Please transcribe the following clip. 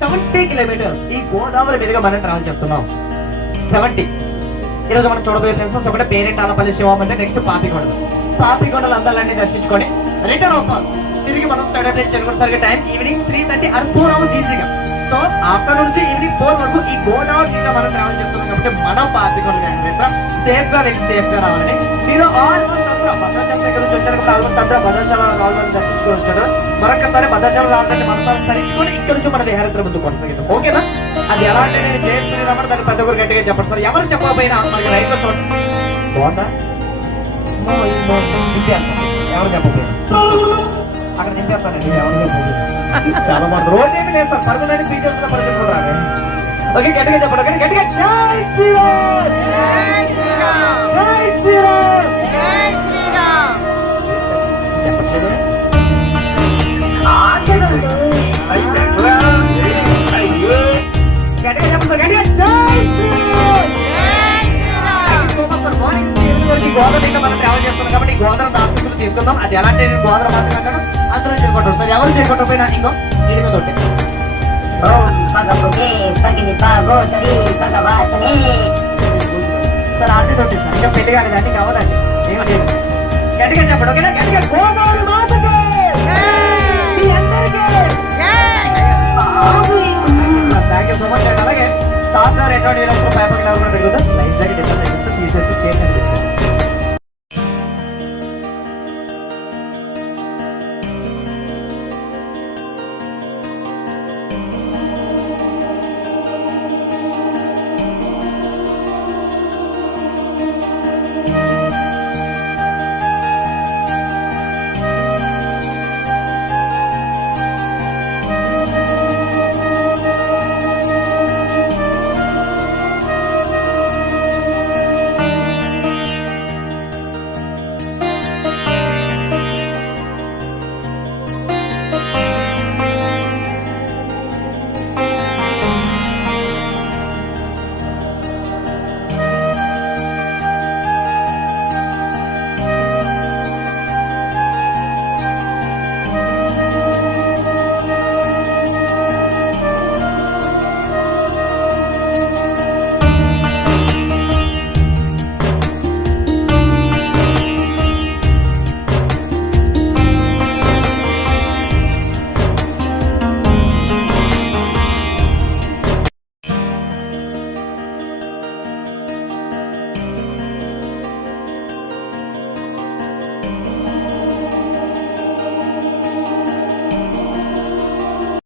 Seventy kilometre ఈ గోదావరి మీదుగా మనం ట్రావెల్ చేస్తున్నాం. సెవెంటీ ఈరోజు మనం చూడబోయే ప్లేసెస్ ఒకటి పేరెంట్ ఆలపల్లి శివమందిర్ నెక్స్ట్ పాపికొండలు పాపికొండలు అందాలన్నీ దర్శించుకొని రిటర్న్ అవుతాం తిరిగి మనం start place చేరుకునేసరికి time evening three thirty or four hours ఈజీగా సో ఆఫ్టర్నూన్ నుంచి ఈవినింగ్ ఫోర్ వరకు ఈ గోదావరి మీద మనం ట్రావెల్ చేస్తున్నాం. కాబట్టి మనం పాపికొండ సేఫ్గా వెళ్ళి సేఫ్గా రావాలని. మీరు ఆల్మోస్ట్ అందరూ భద్రాచలం దగ్గర నుంచి వచ్చారు కాబట్టి ఆల్మోస్ట్ అందరూ భద్రాచలం రావాలని దర్శించుకొని వచ్చాడు మరొకసారి భద్రాచలం రావాలని మనసాన్ని స్మరించుకొని ఇక్కడ నుంచి మన విహారత్ర ముందు కొనసాగిద్దాం. ఓకేనా? అది ఎలా అంటే నేను జయ దాన్ని పెద్ద ఒకరు గట్టిగా చెప్పండి. సార్ ఎవరు చెప్పకపోయినా మనకి రైట్లో చూడండి బాగుందా? ఎవరు చెప్పకపోయినా అక్కడ దింపేస్తానండి ఎవరు చెప్పకపోయినా చాలా బాగుంది. రోజు ఏమి లేదు సార్. పర్మనెంట్ ఫీచర్స్ పరిచయం ఓకే గట్టిగా చెప్పండి. గట్టిగా. జై శ్రీరామ్! గోదావరి మీద మనం ట్రావెల్ చేస్తున్నాం కాబట్టి ఈ గోదావరి దాసులు తీసుకుందాం. అది ఎలాంటి గోదావరి మాత్రం అంటాడు అందులో చేయకుండా సార్ ఎవరు చేయకుండా పోయినా? ఇంకో? దీని మీద ఒకటి. సార్ ఆర్టీ తోటి సార్ ఇంకా పెళ్ళి కాలేదండి కావదండి ఏం లేదు. గట్టిగా చెప్పండి ఓకేనా? గట్టిగా గోదావరి